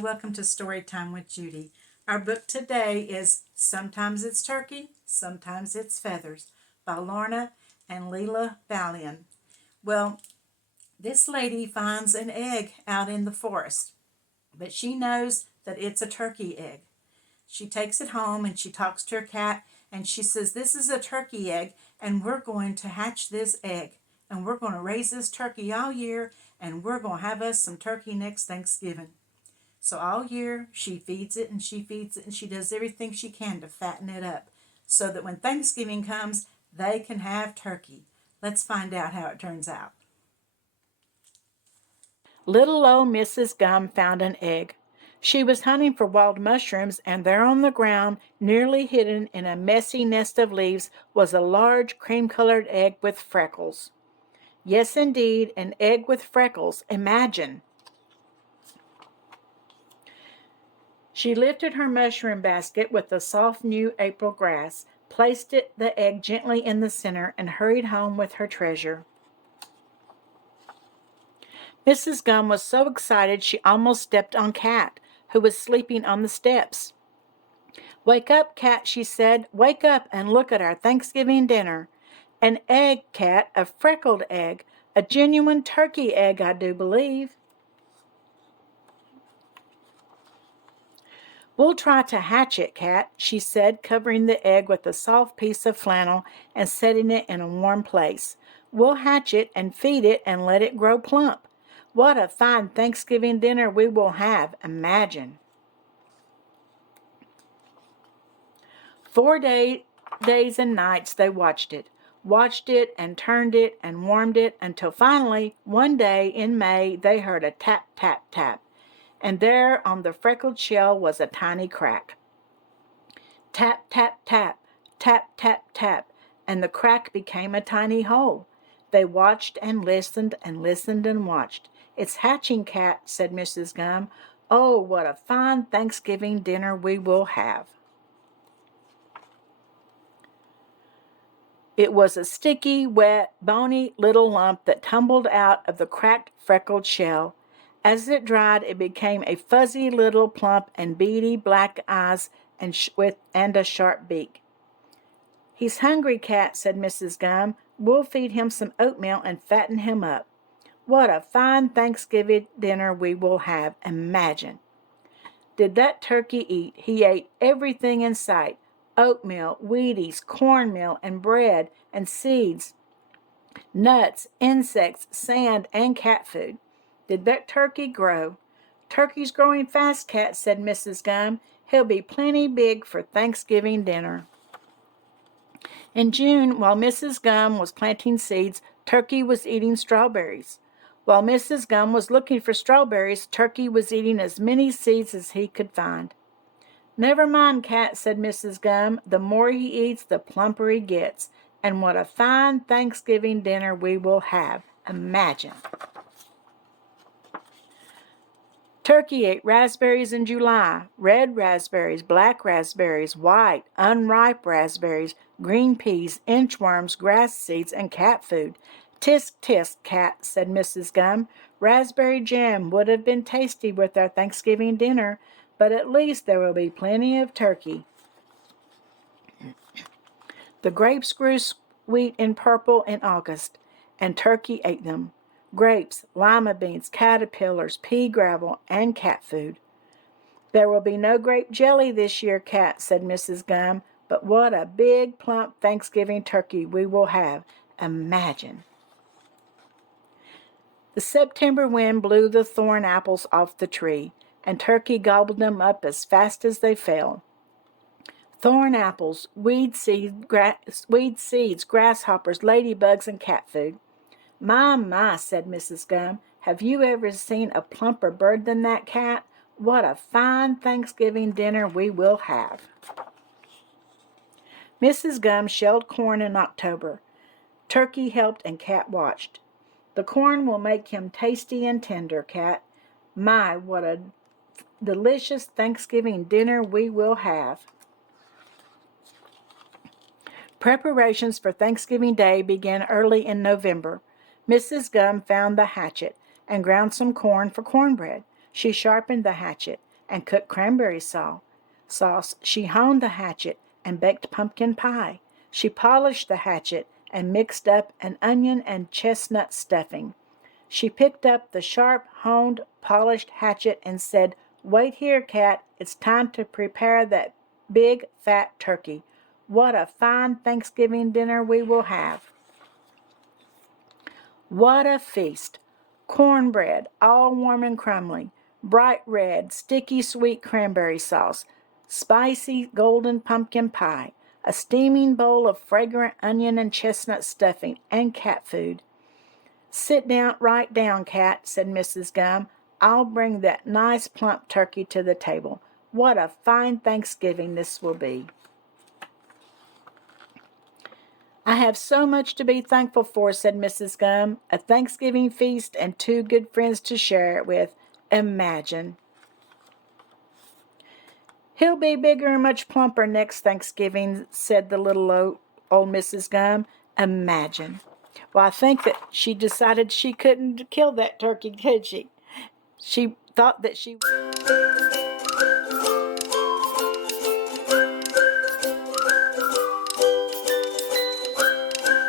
welcome to Storytime with Judy. Our book today is Sometimes It's Turkey, Sometimes It's Feathers by Lorna and Leela Ballion. Well, this lady finds an egg out in the forest, but she knows that it's a turkey egg. She takes it home and she talks to her cat and she says, "This is a turkey egg and we're going to hatch this egg and we're going to raise this turkey all year and we're going to have us some turkey next Thanksgiving." So all year she feeds it and she feeds it and she does everything she can to fatten it up so that when Thanksgiving comes, they can have turkey. Let's find out how it turns out. Little old Mrs. Gum found an egg. She was hunting for wild mushrooms, and there on the ground, nearly hidden in a messy nest of leaves, was a large cream-colored egg with freckles. Yes, indeed, an egg with freckles. Imagine! She lifted her mushroom basket with the soft new April grass, placed the egg gently in the center, and hurried home with her treasure. Mrs. Gum was so excited she almost stepped on Cat, who was sleeping on the steps. "Wake up, Cat," she said. "Wake up and look at our Thanksgiving dinner. An egg, Cat, a freckled egg, a genuine turkey egg, I do believe." "We'll try to hatch it, Cat," she said, covering the egg with a soft piece of flannel and setting it in a warm place. "We'll hatch it and feed it and let it grow plump. What a fine Thanksgiving dinner we will have, imagine." 4 days and nights they watched it and turned it and warmed it until finally, one day in May, they heard a tap, tap, tap. And there on the freckled shell was a tiny crack. Tap, tap, tap, tap, tap, tap, and the crack became a tiny hole. They watched and listened and listened and watched. "It's hatching, Cat," said Mrs. Gum. "Oh, what a fine Thanksgiving dinner we will have." It was a sticky, wet, bony little lump that tumbled out of the cracked, freckled shell. As it dried, it became a fuzzy little plump and beady black eyes and a sharp beak. "He's hungry, Cat," said Mrs. Gum. "We'll feed him some oatmeal and fatten him up. What a fine Thanksgiving dinner we will have, imagine." Did that turkey eat? He ate everything in sight. Oatmeal, Wheaties, cornmeal, and bread, and seeds, nuts, insects, sand, and cat food. Did that turkey grow? "Turkey's growing fast, Cat," said Mrs. Gum. "He'll be plenty big for Thanksgiving dinner." In June, while Mrs. Gum was planting seeds, Turkey was eating strawberries. While Mrs. Gum was looking for strawberries, Turkey was eating as many seeds as he could find. "Never mind, Cat," said Mrs. Gum. "The more he eats, the plumper he gets. And what a fine Thanksgiving dinner we will have. Imagine." Turkey ate raspberries in July, red raspberries, black raspberries, white, unripe raspberries, green peas, inchworms, grass seeds, and cat food. "Tisk, tisk, Cat," said Mrs. Gum. "Raspberry jam would have been tasty with our Thanksgiving dinner, but at least there will be plenty of turkey." The grapes grew sweet and purple in August, and Turkey ate them. Grapes, lima beans, caterpillars, pea gravel, and cat food. "There will be no grape jelly this year, Cat," said Mrs. Gum, "but what a big, plump Thanksgiving turkey we will have. Imagine." The September wind blew the thorn apples off the tree, and Turkey gobbled them up as fast as they fell. Thorn apples, weed seeds, grasshoppers, ladybugs, and cat food. My," said Mrs. Gum. "Have you ever seen a plumper bird than that, Cat? What a fine Thanksgiving dinner we will have." Mrs. Gum shelled corn in October. Turkey helped and Cat watched. "The corn will make him tasty and tender, Cat. My, what a delicious Thanksgiving dinner we will have." Preparations for Thanksgiving Day began early in November. Mrs. Gum found the hatchet and ground some corn for cornbread. She sharpened the hatchet, and cooked cranberry sauce. She honed the hatchet and baked pumpkin pie. She polished the hatchet and mixed up an onion and chestnut stuffing. She picked up the sharp, honed, polished hatchet and said, "Wait here, Cat. It's time to prepare that big, fat turkey. What a fine Thanksgiving dinner we will have." What a feast! Cornbread, all warm and crumbly, bright red, sticky sweet cranberry sauce, spicy golden pumpkin pie, a steaming bowl of fragrant onion and chestnut stuffing, and cat food. "Sit down, right down, Cat," said Mrs. Gum. "I'll bring that nice plump turkey to the table. What a fine Thanksgiving this will be." "I have so much to be thankful for," said Mrs. Gum. "A Thanksgiving feast and two good friends to share it with. Imagine." "He'll be bigger and much plumper next Thanksgiving," said the little old Mrs. Gum. Imagine. Well, I think that she decided she couldn't kill that turkey, could she? She thought that she...